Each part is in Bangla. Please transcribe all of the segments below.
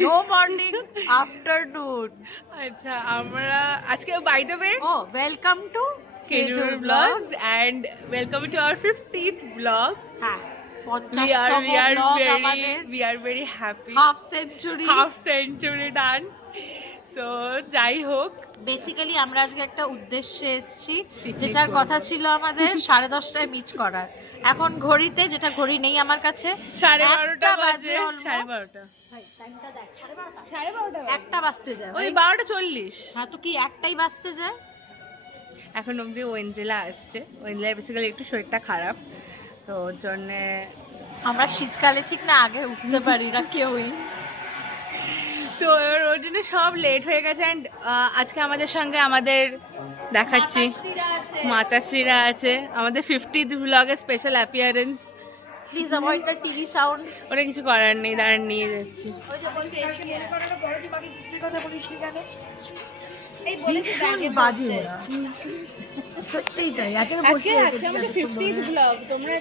No morning afternoon. আচ্ছা আমরা আজকে বাই দ্য ওয়ে ও ওয়েলকাম টু কেজুর blogs and welcome to our 50th blog. হ্যাঁ, We 50তম blog we are very happy. Half century. Half century done. So যাই হোক, বেসিক্যালি আমরা আজকে একটা উদ্দেশ্যে এসেছি, যেটার কথা ছিল আমাদের 10:30টায় মিট করার। এখন ঘড়িতে, যেটা ঘড়ি নেই আমার কাছে, 12:30 বাজে। almost। 12:30 ভাই, টাইমটা দেখ, 12:30। 12:30 একটা বাজতে যায় ওই ভাই। 12:40। হ্যাঁ, তো কি একটাই বাজতে যায়? এখন অবধি ওয়েন্দ্রিলা আসছে। ওয়েন্দ্রিলার বেসিক্যালি একটু শরীরটা খারাপ, তো ওর জন্যে আমরা শীতকালে ঠিক না আগে উঠতে পারি না কেউই। তো ওর জন্য সব লেট হয়ে গেছে। অ্যান্ড আজকে আমাদের সঙ্গে আমাদের দেখাচ্ছি মাতাশ্রীরা আছে, আমাদের 50th ব্লগের special appearance. Please avoid the TV sound. ওটা কিছু করার নেই, দাঁড়ান নিয়ে যাচ্ছি। বাজে সত্যিই তাই। আজকে আমাদের 50th ব্লগ, তোমরা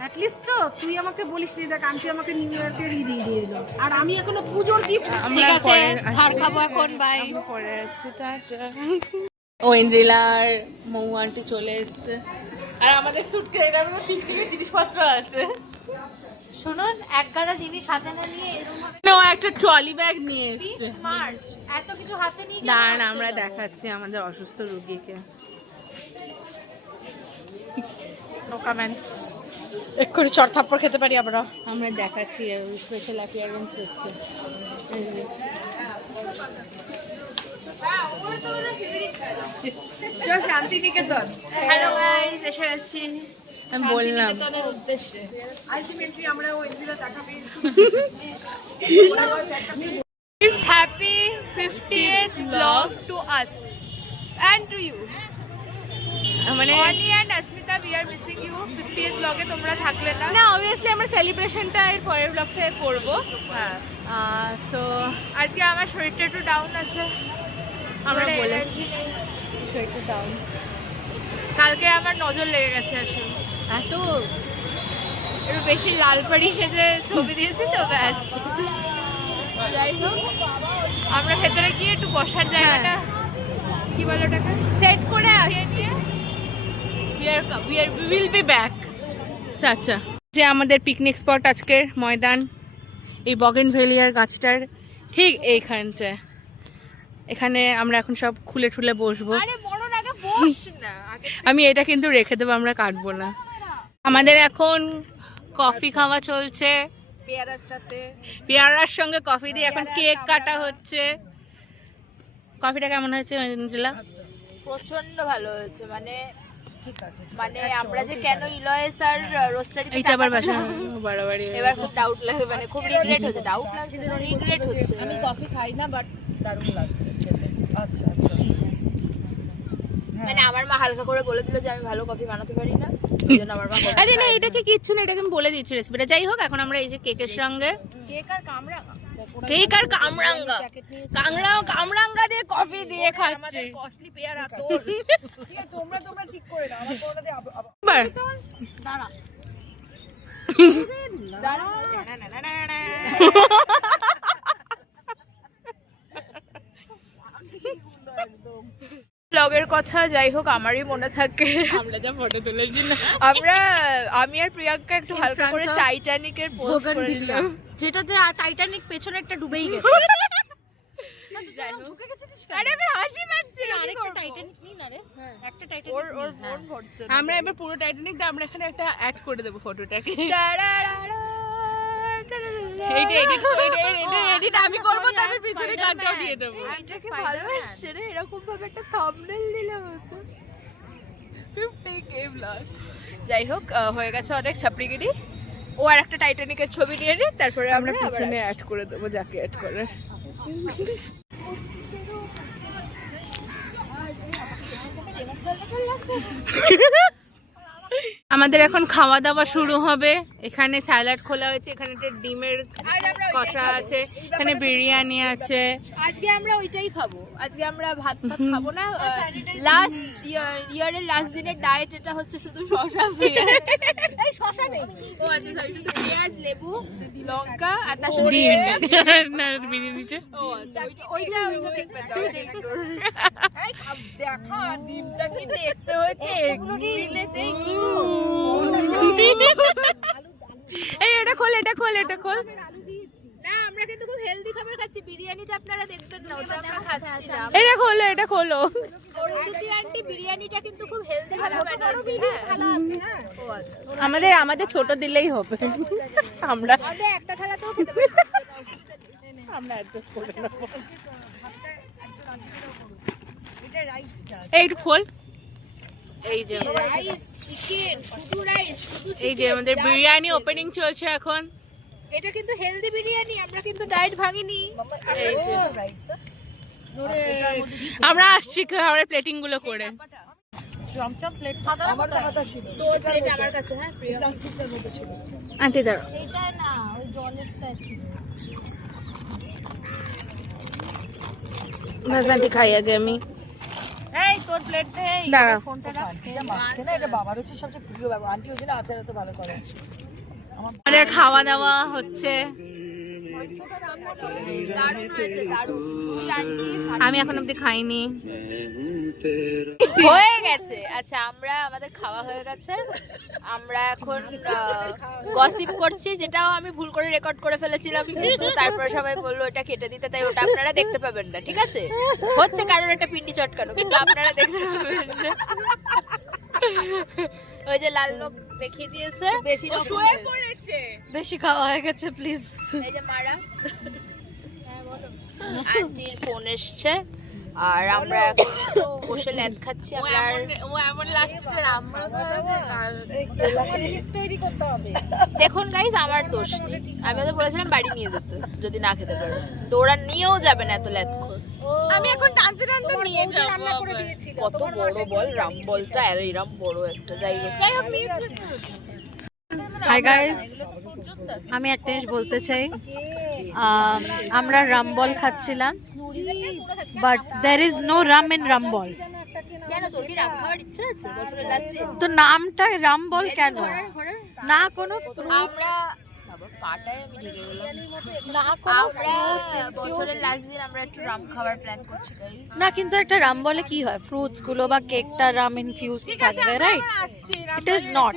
অ্যাটলিস্ট তো তুই আমাকে বলিস নি, দেখ আন্টি আমাকে নিউ ইয়র্কের দিয়ে দিয়ে এলো আর আমি এখনো পুজোর গিফট। ঠিক আছে, ছাড় খাবো এখন, বাই। পরে আসছে, টাটা। ওয়েন্দ্রিলার মৌ আন্টি চলে এসছে, আর আমাদের সুটকেসে আমাদের পিকনিকের জিনিসপত্র আছে। শুনুন, এক গাদা জিনিস হাতে না নিয়ে এরকম ভাবে না, ও একটা ট্রলি ব্যাগ নিয়ে এসছে। স্মার্ট, এত কিছু হাতে নিয়ে দাঁড়ান আমরা দেখাচ্ছি আমাদের অসুস্থ রোগীকে। No comments. এক্ষুনি চড়থাপ্পড় খেতে পারি আমরা। আমরা দেখাচ্ছি স্পেশাল অ্যাপিয়ারেন্স হচ্ছে। শান্তিনিকেতন। হ্যালো গাইস, এসে গেছি আমি বললাম শান্তিনিকেতনের উদ্দেশ্যে। আলটিমেটলি আমরা ওই দিনে দেখা পেয়েছি। Happy 50th blog to us And to you, মানে Oni and Asmita, we are missing you. 50th vlog-এ তোমরা থাকলে না। না, অবভিয়াসলি আমরা সেলিব্রেশনটা এর পরের ব্লগ থেকে করবো। হ্যাঁ, সো আজকে আমার শরীরটা একটু ডাউন আছে। আমরা মানে বলেছি energy নেই। একটু ডাউন। কালকে আমার নজর লেগে গেছে আসলে। এত একটু বেশি লাল পাড়ি সেজে ছবি দিয়েছি তো, ব্যাস। যাই হোক, আমরা ভেতরে গিয়ে একটু বসার জায়গাটা কি বলো ওটাকে সেট করে নিয়ে নিয়ে we will be back. আচ্ছা, যে আমাদের পিকনিক স্পট আজকের ময়দান, এই বগেনভেলিয়ার গাছটার ঠিক এইখানটায়। এখানে আমরা এখন সব খুলে ঠুলে বসবো। আরে মরণ আগে বস না, আগে আমি এটা কিন্তু রেখে দেবো, আমরা কাটবো না। আমাদের এখন কফি খাওয়া চলছে, পেয়ারার সাথে। পেয়ারার সঙ্গে কফি দিয়ে এখন কেক কাটা হচ্ছে। কফিটা কেমন হয়েছে অঞ্জলা? প্রচন্ড ভালো হয়েছে, মানে মানে আমরা যে কেন ইলয়েস আর রোস্টারিতে এইটা আবার বাসা বাড়াবাড়ি হয়ে এবার গেছে। খুব ডাউট লাগে, মানে খুব রিগ্রেট হচ্ছে, ডাউট লাগছে, রিগ্রেট হচ্ছে। আমি কফি খাই না, বাট দারুণ লাগছে খেতে। আচ্ছা আচ্ছা। মানে আমার মা হালকা করে বলে দিল যে আমি ভালো কফি বানাতে পারি না, এই জন্য আমার মা আরে না, এটাকে কিচ্ছু না, এটাকে আমি বলে দিচ্ছি রেসিপিটা। যাই হোক, এখন আমরা এই যে কেকের সঙ্গে কেক আর কামড়া কেক আর কামরাঙ্গা কামরাঙ্গা দিয়ে কফি দিয়ে খাচ্ছি। কস্টলি পেয়ারা তোর। ঠিক আছে, তোমরা ঠিক করে নাও, আমার কোনটা দিয়ে এবার দাঁড়া। ব্লগের কথা যাই হোক আমারই মনে থাকে। আমরা যা ফটো তোলার জন্য আমি আর প্রিয়াঙ্কা একটু হালকা করে টাইটানিকের পোজ করেছিলাম, যেটাতে টাইটানিক পেছনেরটা ডুবেই গেছে। আরে আমি হাসি পাচ্ছি। আরেকটা টাইটানিক নিই না রে, একটা টাইটানিক ওর ওর মন ভরছে না। আমরা এবার পুরো টাইটানিকটা আমরা এখানে একটা অ্যাড করে দেবো ফটোটাকে। এইটা এডিট আমি করবো, তারপর পিছনে গানটাও দিয়ে দেবো। এটাকে ভালোবাসছে রে, এরকম ভাবে একটা থাম্বনেল দিলে হতো। 50K blog. যাই হোক, হয়ে গেছে অনেক ছাপড়িগিরি। ও আর একটা টাইটানিকের ছবি নিয়ে নি, তারপরে আমরা পিছনে অ্যাড করে দেবো যাকে অ্যাড করে। আমাদের এখন খাওয়া দাওয়া শুরু হবে। এখানে স্যালাড খোলা হয়েছে, এখানে একটা ডিমের আজ আমরা কষা আছে, এখানে বিরিয়ানি আছে। আজকে আমরা ওইটাই খাবো, আজকে আমরা ভাত ফাত খাবো না। লাস্ট ইয়ারের লাস্ট দিনের ডায়েট এটা হচ্ছে শুধু শসা পেঁয়াজ। এই শশা নেই। ও আচ্ছা সরি, শুধু পেঁয়াজ লেবু লঙ্কা আর তার সাথে ডিম ডিম। না বিরিয়ানিতে। ও আচ্ছা ওইটা দেখবেন না, ওইটা ignore। দেখা ডিমটা কি দেখতে হয়েছে সিলেটে কি এই এটা খোল, এটা খোল, এটা খোল। না আমরা কিন্তু খুব হেলদি খাবার খাচ্ছি, বিরিয়ানিটা আপনারা দেখবেন না, ওটা আমরা খাচ্ছি না। এটা খোলো, এটা খোলো। অরুন্ধতী আন্টি বিরিয়ানিটা কিন্তু খুব হেলদি ভাবে বানাচ্ছে। হ্যাঁ ও আচ্ছা, আমাদের ছোট দিলেই হবে। আমরা আমাদের একটা থালাতেও খেতে পারি। আমরা অ্যাডজাস্ট করে নেব। এটা রাইসটা এই একটু খোল। এই যে রাইস চিকেন, শুধু রাইস শুধু চিকেন। এই যে আমাদের বিরিয়ানি ওপেনিং চলছে এখন। এটা কিন্তু হেলদি বিরিয়ানি, আমরা কিন্তু ডায়েট ভাঙিনি। এই যে রাইস আমরা আসছি খাবারের প্লেটিং গুলো করে। চমচম প্লেট আমার হাতে ছিল তোর প্লেট আমার কাছে। হ্যাঁ প্রিয়, প্লাস্টিকের মধ্যে ছিল আন্টি দাঁড়াও। এটা না ওই জলেরটা ছিল। আন্টি খাই আগে আমি। এই তোর প্লেট দে দাঁড়া। ফোনটা রাখ। এটা মাখছে না, এটা বাবার হচ্ছে সবচেয়ে প্রিয় ব্যাপার। আন্টি ওই জন্য আচার এত ভালো করে। আমাদের খাওয়া দাওয়া হচ্ছে। দারুণ হয়েছে, দারুণ। তুই আন্টি আমি এখন অব্দি খাইনি। হয়ে গেছে। আচ্ছা আমাদের খাওয়া হয়ে গেছে, আমরা এখন গসিপ করছি, যেটাও আমি ভুল করে রেকর্ড করে ফেলেছিলাম, কিন্তু তারপর সবাই বললো এটা কেটে দিতে, তাই ওটা আপনারা দেখতে পাবেন না। ঠিক আছে, হচ্ছে কারোর একটা পিন্ডি চটকানো, কিন্তু আপনারা দেখতে পাবেন না। ওই যে লাল লোক দেখিয়ে দিয়েছে, বেশি শুয়ে পড়েছে, বেশি খাওয়া হয়ে গেছে প্লিজ। এই যে মারা। হ্যাঁ বলো। আন্টির ফোন এসছে আর আমরা এখন একটু বসে ল্যাদ খাচ্ছি। আমরা আর ও এমন লাস্টে তৈরি করতে হবে। দেখুন গাইস, আমার দোষ নেই, আমি ওদের বলেছিলাম বাড়ি নিয়ে যেতে যদি না খেতে পারো, তো ওরা নিয়েও যাবে না এত ল্যাদখোর। আমি এখন টানতে টানতে নিয়ে যাব। রান্না করে দিয়েছিল। কত বড় বল, রাম বলটা আর এরম বড় একটা জায়গা। হাই গাইস, আমি একটা জিনিস বলতে চাই। আমরা রামবল খাচ্ছিলাম, but there is no rum in rum ball. কেন তোর কি রাম খাওয়ার ইচ্ছা আছে বছরের লাস্টে? তো নামটা রামবল কেন? না কোনো আমরা বাবা পাটায় আমি ঢেকে গেলাম। না কোনো আমরা বছরের লাস্ট দিন আমরা একটু রাম খাওয়ার প্ল্যান করছি গাইস। না, কিন্তু একটা রামবলে কি হয়, ফ্রুটস গুলো বা কেকটা রাম ইনফিউজ থাকবে, রাইট? It is not.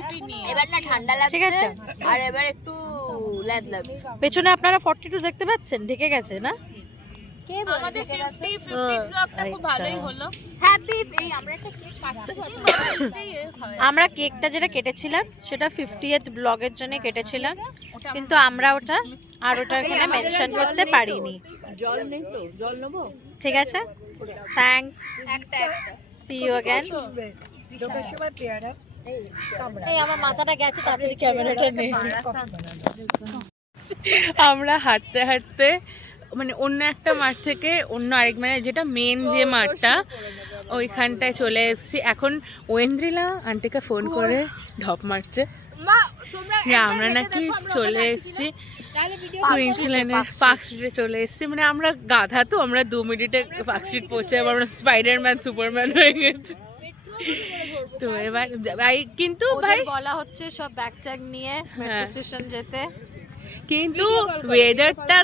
এবার না ঠান্ডা ঠিক লাগছে আছে। আর এবার একটু ল্যাদ লাগছে। পেছনে আপনারা 42 দেখতে পাচ্ছেন, ঢেকে গেছে না? কে বলছে কে গেছে? 50 ব্লগটা খুব ভালোই হলো। হ্যাপি এই আমরা একটা কেক কাটতে পারবো। আমরা কেকটা যেটা কেটেছিলাম সেটা 50th ব্লগের জন্য কেটেছিলাম, কিন্তু আমরা ওটা এখানে মেনশন করতে পারিনি। জল নেই তো, জল নেবো ঠিক আছে, থ্যাঙ্কস, একটা একটা। See you again. ঢোকার সময় পেয়ারা এই আমার মাথাটা গেছে, তাড়াতাড়ি ক্যামেরাটা নে। আমরা হাঁটতে হাঁটতে মানে অন্য একটা মাঠ থেকে অন্য আরেক মানে যেটা মেন যে মাঠটা ওইখানটায় চলে এসেছি। এখন ওয়েন্দ্রিলা আন্টিকে ফোন করে ঢপ মারছে মা তোমরা যে আমরা নাকি চলে এসেছি তাহলে ভিডিও পার্ক স্ট্রিটে চলে এসেছি। মানে আমরা গাধা তো, আমরা 2 মিনিটে পার্ক স্ট্রিট পৌঁছে আমরা স্পাইডারম্যান সুপারম্যান হয়ে গেছি। তো এবার ভাই কিন্তু ভাই বলা হচ্ছে সব ব্যাগ ট্যাগ নিয়ে মেট্রো স্টেশন যেতে, কিন্তু ওয়েদারটা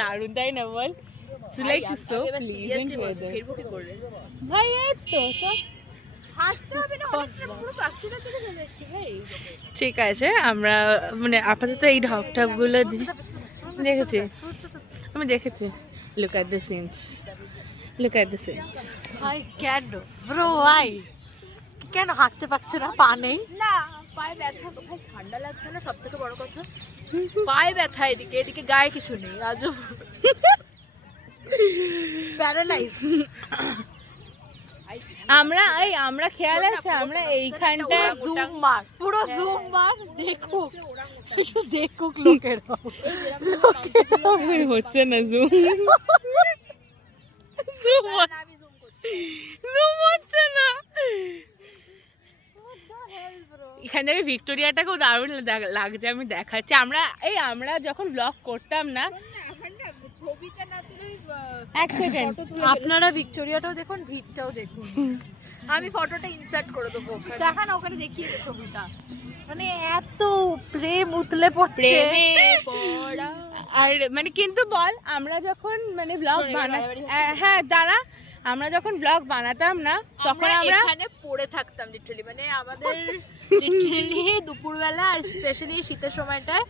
দারুণ তাই না বল? লাইক সো প্লিজেন্ট ওয়েদার ফিরবো কি করে? ভাই এই তো চল। হাঁটতে হবে না, অনেকটা পুরো পাখিটা থেকে চলে এসেছি ভাই। ঠিক আছে, আমরা মানে আপাতত এই ঢপ গুলো দেখেছি, আমি দেখেছি। Look at the scenes. ভাই কেন ব্রো, ভাই কেন হাঁটতে পারছে না? পা নেই? না পায়ে ব্যথা, ভাই ঠান্ডা লাগছে না সব থেকে বড় কথা, পায়ে ব্যথা, এদিকে গায়ে কিছু নেই আজও প্যারালাইজ। আমরা খেয়াল আছে আমরা এইখানটা জুম মার, পুরো জুম মার, দেখুক একটু, দেখুক লোকেরা হচ্ছে না জুম হচ্ছে না। এখানে বাইরে ভিক্টোরিয়াটাকেও দারুণ লাগছে, আমি দেখাচ্ছি। আমরা যখন ব্লগ করতাম না, এক সেকেন্ড, আপনারা ভিক্টোরিয়াটাও দেখুন, ভিড়টাও দেখুন। আমি ফটোটা ইনসার্ট করে দেবো দেখান ওখানে, দেখিয়ে দে ছবিটা। মানে এত প্রেম উতলে পড়ছে। প্রেমে পড়া। আর মানে কিন্তু বল, আমরা যখন মানে ব্লগ শোন, এবার বানাই, বাড়াবাড়ি হচ্ছে। হ্যাঁ দাঁড়া, আমরা যখন ব্লগ বানাতাম না তখন আমরা এখানে পড়ে থাকতাম লিটারালি, মানে আমাদের লিটারালি দুপুরবেলা আর স্পেশালি শীতের সময়টায়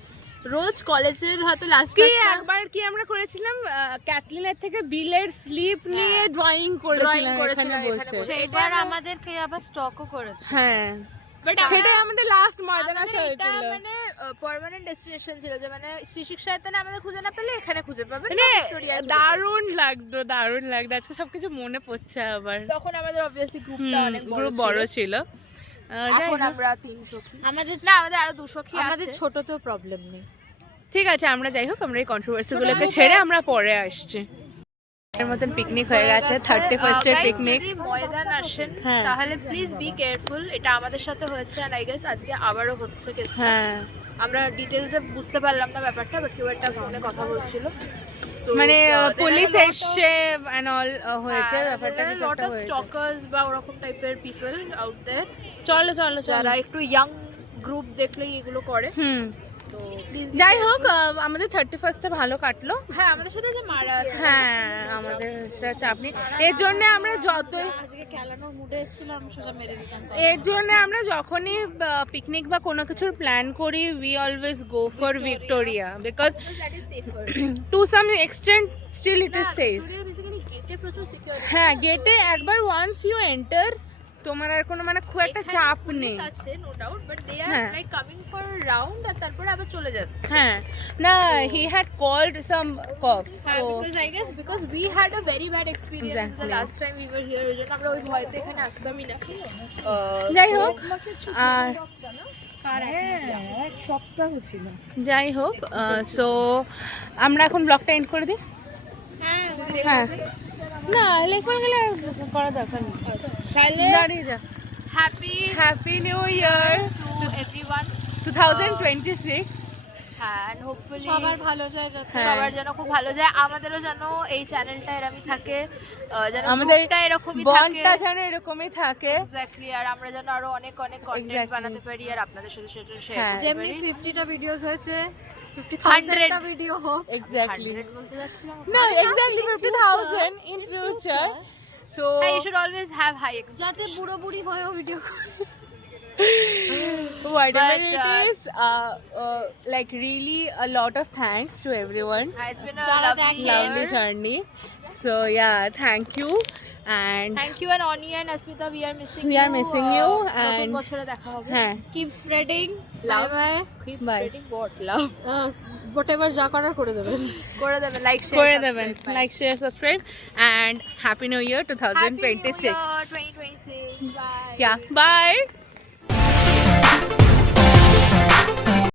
রোজ কলেজের হয়তো লাস্ট কি একবার কি আমরা করেছিলাম, ক্যাথলিনের থেকে বিলের স্লিপ নিয়ে ড্রয়িং করেছিলাম এখানে বসে। সেটার আমাদেরকে আবার স্টকও করেছে। হ্যাঁ, বাট সেটাই আমাদের লাস্ট ময়দান আসা এটা হয়েছিল। মানে পার্মানেন্ট ডেস্টিনেশন ছিল, যে মানে শ্রী শিক্ষায়তনে আমাদের খুঁজে না পেলে এখানে খুঁজে পাবেন, মানে ভিক্টোরিয়ায় খুঁজে দারুণ লাগতো, দারুণ লাগতো। আজকে সবকিছু মনে পড়ছে আবার। পাবেন। তখন আমাদের অবভিয়াসলি গ্রুপটা অনেক গ্রুপ বড় ছিল। যাই এখন হোক, আমরা 3 সখী, আমাদের না আমাদের আরো 2 সখী আমাদের আছে। ছোটতেও প্রবলেম নেই। ঠিক আছে, আমরা যাই হোক, আমরা এই কন্ট্রোভার্সি গুলোকে ছেড়ে আমরা পরে আসছি। এর মতন পিকনিক হয়ে গেছে, 31st এর পিকনিক। যদি ময়দান আসেন হ্যাঁ। তাহলে প্লিজ বি কেয়ারফুল। এটা আমাদের সাথে হয়েছে, আর আই গেস আজকে আবারও হচ্ছে কেসটা। হ্যাঁ, আমরা ডিটেইলসে বুঝতে পারলাম না ব্যাপারটা, বাট কেউ একটা ফোনে কথা বলছিল। So, মানে there are police a lot of- এসছে এন্ড অল হয়েছে, হ্যাঁ, ব্যাপারটা there are কিছু a lot একটা of হয়েছে। stalkers বা ওরকম টাইপের পিপল আউট দেয়ার, চলো চলো চলো। যারা একটু ইয়াং গ্রুপ দেখলেই এগুলো করে। তো প্লিজ যাই হোক, আমাদের 31st ভালো কাটলো। হ্যাঁ, আমাদের সাথে যে মারা আছে, হ্যাঁ, আমাদের সেটা চাপ নেই। এর জন্য আমরা যতই আজকে খেলানোর মুডে এসেছিলাম, সোজা মেরে দিতাম। এর জন্য আমরা যখনই পিকনিক বা কোনো কিছুর প্ল্যান করি, we always go for Victoria, because that is safer. To some extent still it is safe. Basically গেটে প্রচুর সিকিউরিটি। হ্যাঁ, গেটে একবার ওয়ান্স ইউ এন্টার, তোমার আর কোনো মানে খুব একটা চাপ নেই। আছে নো ডাউট, বাট দে আর হ্যাঁ। লাইক কামিং ফর রাউন্ড, আর তারপরে আবার চলে যাচ্ছে। হ্যাঁ, না, he had called some corps, হ্যাঁ, so because I guess because we had a very bad experience the Exactly. last time we were here, ওই জন্য আমরা ওই ভয়তে এখানে আসতামই না। যাই হোক, আর এক সপ্তাহ ছিল। যাই হোক, সো আমরা এখন ব্লগটা এন্ড করে দিই। হ্যাঁ, না লেখা গেলে আর করা দরকার নেই, তাহলে দাঁড়িয়ে যা। Happy new year to everyone 2026। and hopefully সবার ভালো জায়গা। হ্যাঁ। সবার যেন খুব ভালো যায়, আমাদেরও যেন এই চ্যানেলটা এরকমই থাকে, যেন আমাদের গ্রুপটা এরকমই থাকে বন্ডটা যেন এরকমই থাকে। এক্স্যাক্টলি, আর আমরা যেন আরো অনেক অনেক কন্টেন্ট Exactly. বানাতে পারি আর আপনাদের সাথে সেটা হ্যাঁ। শেয়ার করতে যেমনি পারি। 50টা ভিডিওস হয়েছে, 100 50,000টা ভিডিও হোক। এক্স্যাক্টলি, 100 বলতে যাচ্ছিলাম। না এক্স্যাক্টলি 50,000 ইন ফিউচার। সো হ্যাঁ, you should always have high expectations. যাতে বুড়ো বুড়ি হয়েও ভিডিও করে। whatever But, it is, like really a lot of thanks to everyone. It's been a Jara, lovely thank you. Lovely year. journey. So yeah, thank you, and Thank you, and Oni and Asmita, we are missing We you. are missing you, নতুন and- বছরে দেখা হবে। হ্যাঁ, Keep spreading Love. bye Keep Bye. spreading what love. whatever যা করার করে দেবেন। করে দেবেন, লাইক শেয়ার করে দেবেন, like, share, subscribe, and happy new year Happy New Year 2026. 2026. Bye. Yeah, bye.